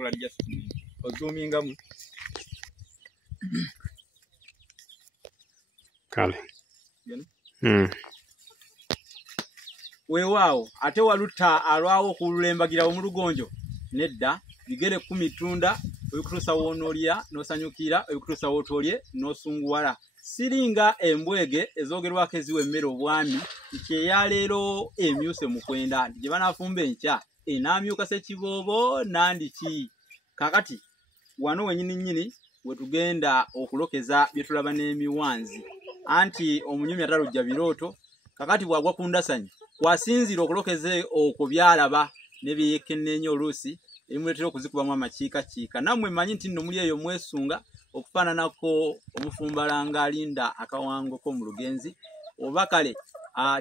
Tabula just ozuminga mu. Kale. Weewaawo ate waluta alwawo kululembagira omulugonjo nedda bigere ku mitunda ebikutuusa woonolya n'osanyukira ebikutuusa wootolye n'osunguwala siringa embwege ezoogerwako eziwa emmere obwami kyeyaleero emyuse mu kwenda nti gye banafumba enkya enaamyuka Ssekiboobo nandiki kakati wano wenyini we tugenda okulokeza bye tulaba n'emiwanzi anti omunyumya talojja birooto kakati bwagwa ku ndasanyi wasinzira okulokeze okwo byalaba ne byekenneenya oluusi ebimuleetera okuzikubamu amakiikakiika nammwe mmanyi nti nno muli eyo mwesunga okufaananako omufumbalanga alinda akawango k'omu lugenzi oba kale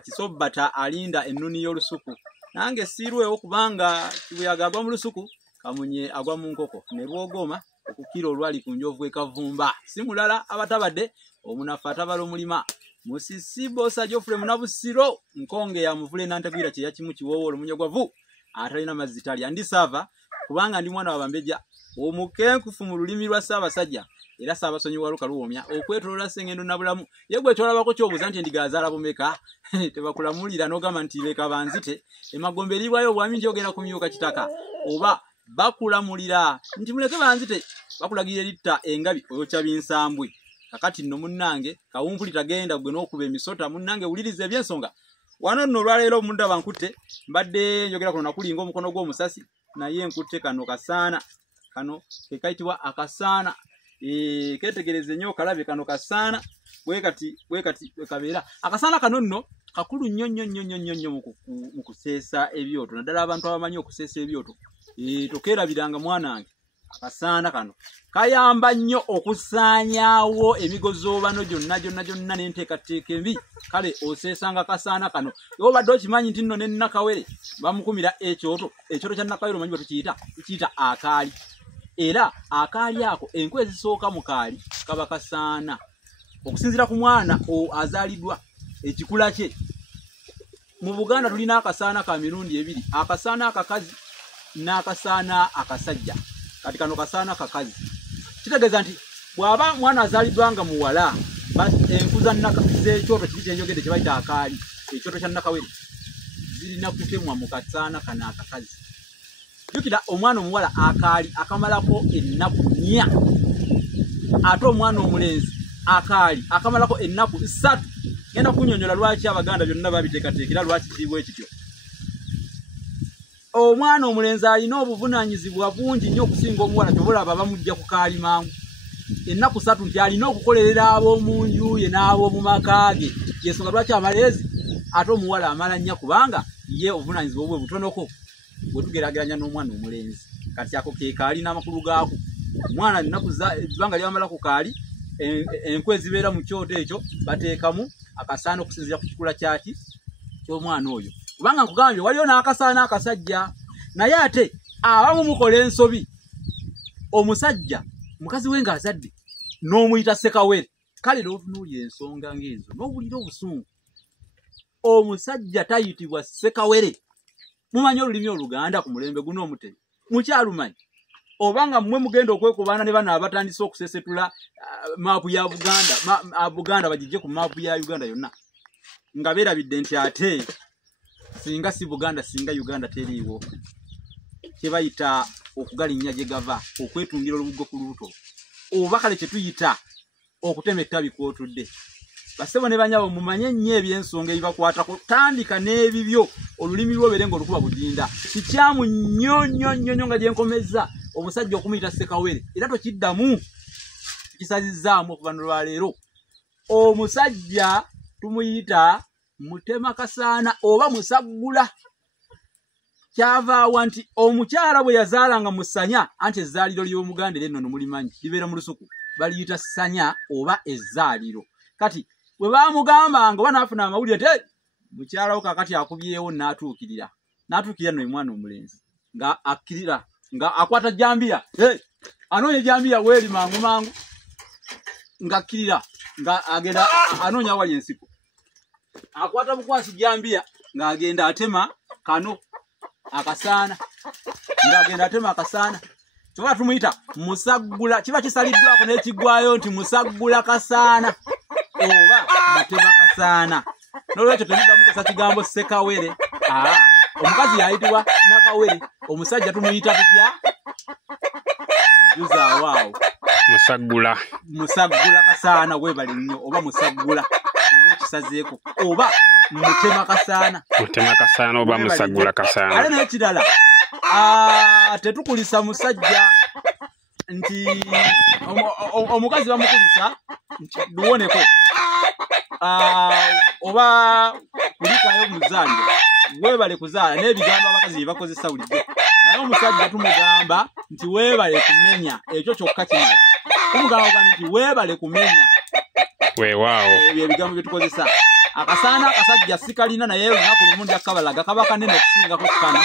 kisobbata alinda ennuni y'olusuku nange siirwewo kubanga kibuyaga agwa mu lusuku kamunye agwa mu nkoko ne lwogoma okukira olwali ku njovu ekavumba si mulala abatabadde omunafu atabala omulima Musisi bosa Jofre munabusiro nkonge ya muvule nantegwira kye yakimu kiwoowolo munyogwavu atalina mazitali andi sava kubanga ndi mwana wabambeja omukenkufu mu lulimi lwa Ssaabasajja era Ssaabasonyi wa Luka Luwomya okwetolola sengendo na bulamu yegwe tolabako kyobuza nti ndigazaala bumeka tebakulamulira n'ogamba nti leka banzite emagombe libwayo obwami nti ogenda kumyuka kitaka oba bakulamulira nti muleke banzite bakulagira litta engabi oyokya binsambwe kakati nno munnange kawumpuli tagenda gwe n'okuba emisota munnange wuliriza ebyensonga wano nno olwaleero omundaba nkutte mbadde njogera kuno nakulinga omukono gw'omusasi naye nkutte kano kasaana kano kekayitibwa akasaana ketegereze nnyo kalabe kano kasaana bwekati kabeera akasaana kano nno kakulu nnyo mu kuseesa ebyoto naddala abantu abamanyi okuseesa ebyoto tokeerabiranga mwanange akasaana kano kayamba nnyo okusaanyaawo emigozoobano gyonna n'enteekateeka embi kale oseesanga kasaana kano obadde okimanyi nti nno ne Nakawere bamukumira ekyoto kya Nakawere omanyi bwe tukiyita akaali era akaali ako enku ezisooka mu kaali kaba kasaana okusinziira ku mwana azaaliddwa ekikula kye mu Buganda tulina akasaana ka mirundi ebiri akasaana akakazi n'akasaana akasajja kati kano kasaana kakazi kitegeeza nti bw'aba mwana azaaliddwa nga muwala enku z'ekyoto kiri kyenjogedde kye bayita akaali ekyoto kya Nakawere zirina kutemwa mu kasaana kano akakazi jjukira omwana omuwala akaali akamalako ennaku 4 ate omwana omulenzi akaali akamalako ennaku 3 genda kunnyonnyola lwaki Abaganda byonna babiteekateekera lwaki kiibwa ekityo omwana omulenzi alina obuvunaanyizibwa bungi nnyo okusinga omuwala tobulaba bamujja ku kaali mangu ennaku 3 nti alina okukolerera ab'omu nju ye n'ab'omu maka ge yensonga lwaki abaleezi ate omuwala amala nnya kubanga ye obuvunaanyizibwa bwe butonoko bwe tugeraageranya n'omwana omulenzi kati ako ke kaali n'amakulu gaako omwana ennaku zibanga lyamala ku kaali enku ezibeera mu kyoto ekyo bateekamu akasaana okusinziira ku kikula kyaki ky'omwana oyo kubanga nkugambye waliyo n'akasaana akasajja naye ate abamu mukola ensobi omusajja mukazi we ng'azadde n'omuyita Ssekawere kale n'otunuulira ensonga ng'ezo n'owulira obusungu omusajja tayitibwa Ssekawere mumanyi olulimi Oluganda ku mulembe guno omutemi mukyalumanyi obanga mmwe mugenda okwekubaana ne bano abatandise okusesetula maapu ya Buganda bagijje ku maapu ya Uganda yonna nga beerabidde nti ate singa si Buganda singa Uganda teriiwo kye bayita okugalinnya gye gava okwetungira olubuggo ku lubuto oba kale kye tuyita okutema ettabi kw'otudde basebo ne banyabo mumanye nnyo ebyensonga ebibakwatako tandika n'ebibyo olulimi lw'obeere ng'olukuba budinda kikyamu nnyo nga gye nkomezza omusajja okumuyita Ssekawere era tokiddamu kisazizzaamu okuva n'olwaleero omusajja tumuyita mutema kasaana oba musaggula kyavaawa nti omukyala bwe yazaalanga mu ssanya anti ezzaaliro ly'Omuganda era ennono mulimanyi libeera mu lusuku baliyita ssanya oba ezzaaliro kati bwe baamugambanga oba n'afuna amawulire nti mukyalawo kakati akubyewo n'atuukirira nno omwana omulenzi nga akkirira nga akwata jambiya anoonya jambiya weeri mangu nga akkirira nga agenda anoonya awali ensiko akwata bukwasi jambiya ng'agenda atema kano akasaana ng'agenda atema akasaana Tuba tumuyita Musagula kiba kisaliddwako n'ekigwayo nti Musagula Kasaana oba Mutema Kasaana. Nolwekyo temuddamu kosa kigambo Ssekawere. Omukazi yayitibwa Nakawere, omusajja tumuyita tutya? Juza waawo. Musagula Kasaana webale nnyo oba Musagula oba kisazeeko oba Mutema Kasaana. Mutema Kasaana oba Musagula Kasaana. Ale n'ekirala tetukulisa musajja nti omukazi bamukulisa nti luwoneko oba kulikayo muzanjo webale kuzaala n'ebigambo abakazi bye bakozesa bulijjo. Naye omusajja tumugamba nti weebale kumenya, ekyo kyokka kimala. Tumugamba nti weebale kumenya. Weewaawo. Ebyo ebigambo bye tukozesa. Akasaana akasajja sikalina naye olunaku lumu ndakabalaga kaba kanene okusingako kano.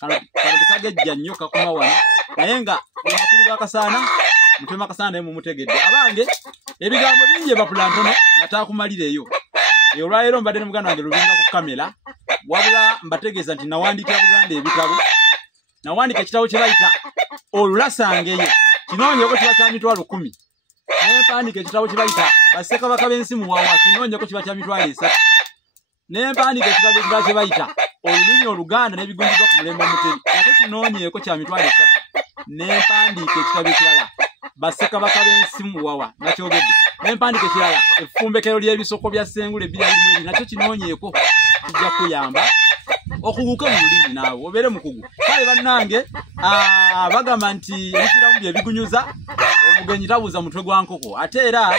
Kano tekagejja nnyo kakuma wano. Naye nga amakulu g'Akasaana, Mutema Kasaana naye mumutegedde. Abange ebigambo bingi ebapulantono nga taakumalireyo. Olwaleero mbadde ne muganda wange Lubinga ku kamera, wabula mbategeeza nti nawandiikira Buganda ebitabo. Nawandiika ekitabo kye bayita Olulasangeyo. Kinoonyeko kiba kya mitwalo 10. Nempandiika ekitabo kye bayita Bassekabaka b'ensi muwawa. Kinoonyeko kiba kya mitwalo 3. Nempandiika ekitabo kye bayita Olulimi Oluganda n'ebigunjibwa ku mulembe Mutebi. Nakyo kinoonyeko kya mitwalo 3. Nempandiika ekitabo ekirala Bassekabaka b'ensi muwawa. Nakyogedde. Nempandiika ekirala Effumbekero ly'ebisoko bya Ssengule 2022. Nakyo kinoonyeko kijja kuyamba okuguka mu lulimi naawe obeere mukugu. Kale bannange bagamba nti ebikiramu bye bigunyuza omugenyi tabuuza mutwe gwa nkoko. Ate era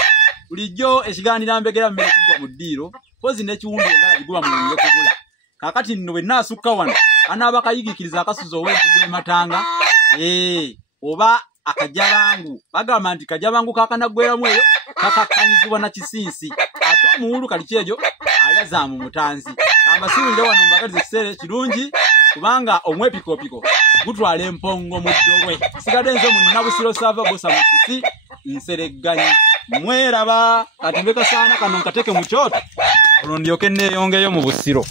bulijjo ekiganira mbegera mmere kugwa mu ddiiro kozi n'ekiwundu endala bigwa mu nge kubula. Kaakati nno bwe nnaasukka wano anaaba kayigikiriza akasuzo ow'empugu ematanga oba akajabangu. Bagamba nti kajabangu kakanaggweramu eyo kakakkanyizibwa na kisinsi. Ate omuwulu kaliki ejo ayaza mu mutanzi. Ambasiwulire wano mbagaliza ekiseera kirungi kubanga omwepikoopiko gutwala empongo mu ddobwe. Sigadde nze mu Nabusiro Sava Bosa Musisi Nseregganyi. Mweraba katembe Kasaana kano nkateke mu kyoto olwo ndyoke nneeyongeyo mu Busiro.